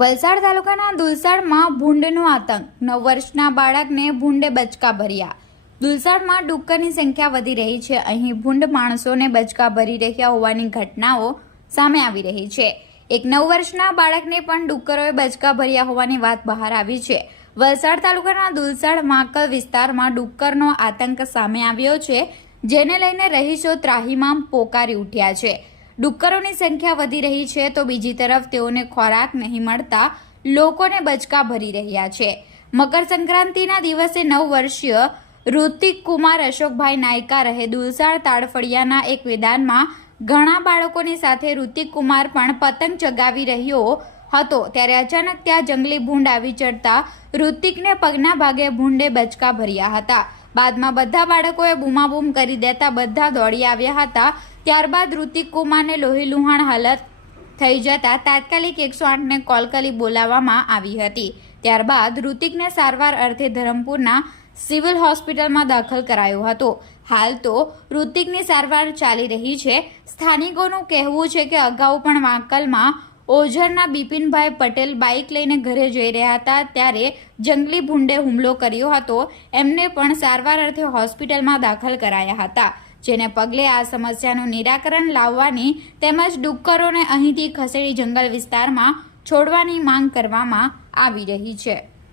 વલસાડ તાલુકાના દુલસાડમાં ભૂંડનો આતંક. નવ વર્ષના બાળકને ભૂંડે બચકા ભર્યા. દુલસાડમાં ડુક્કરની સંખ્યા વધી રહી છે. અહીં ભૂંડ માણસોને બચકા ભરી રહ્યા હોવાની ઘટનાઓ સામે આવી રહી છે. એક નવ વર્ષના બાળકને પણ ડુક્કરોએ બચકા ભર્યા હોવાની વાત બહાર આવી છે. વલસાડ તાલુકાના દુલસાડ માકલ વિસ્તારમાં ડુક્કરનો આતંક સામે આવ્યો છે, જેને લઈને રહીશો ત્રાહીમામ પોકારી ઉઠ્યા છે. ડુક્કરોની સંખ્યા વધી રહી છે તો બીજી તરફ તેઓને ખોરાક નહીં મળતા લોકોને બચકા ભરી રહ્યા છે. મકર સંક્રાંતિના દિવસે નવ વર્ષીય ઋતિક કુમાર અશોકભાઈ નાયકા રહે દુલસાડ તાડફળિયાના એક મેદાનમાં ઘણા બાળકોની સાથે ઋતિક કુમાર પણ પતંગ ચગાવી રહ્યો હતો. ત્યારે અચાનક ત્યાં જંગલી ભૂંડ આવી ચડતા ઋતિકને પગના ભાગે ભૂંડે બચકા ભર્યા હતા. બાદમાં બધા બાળકોએ બૂમાબૂમ કરી દેતા બધા દોડી આવ્યા હતા. ત્યારબાદ ઋતિક કુમારને લોહીલુહાણ હાલત થઈ જતા તાત્કાલિક એકસો આઠને કોલ કરી બોલાવવામાં આવી હતી. ત્યારબાદ ઋતિકને સારવાર અર્થે ધરમપુરના સિવિલ હોસ્પિટલમાં દાખલ કરાયો હતો. હાલ તો ઋતિકની સારવાર ચાલી રહી છે. સ્થાનિકોનું કહેવું છે કે અગાઉ પણ વાંકલમાં ઓઝરના બિપિનભાઈ પટેલ બાઇક લઈને ઘરે જઈ રહ્યા હતા ત્યારે જંગલી ભૂંડે હુમલો કર્યો હતો. એમને પણ સારવાર અર્થે હોસ્પિટલમાં દાખલ કરાયા હતા, જેને પગલે આ સમસ્યાનું નિરાકરણ લાવવાની તેમજ ડુક્કરોને અહીંથી ખસેડી જંગલ વિસ્તારમાં છોડવાની માંગ કરવામાં આવી રહી છે.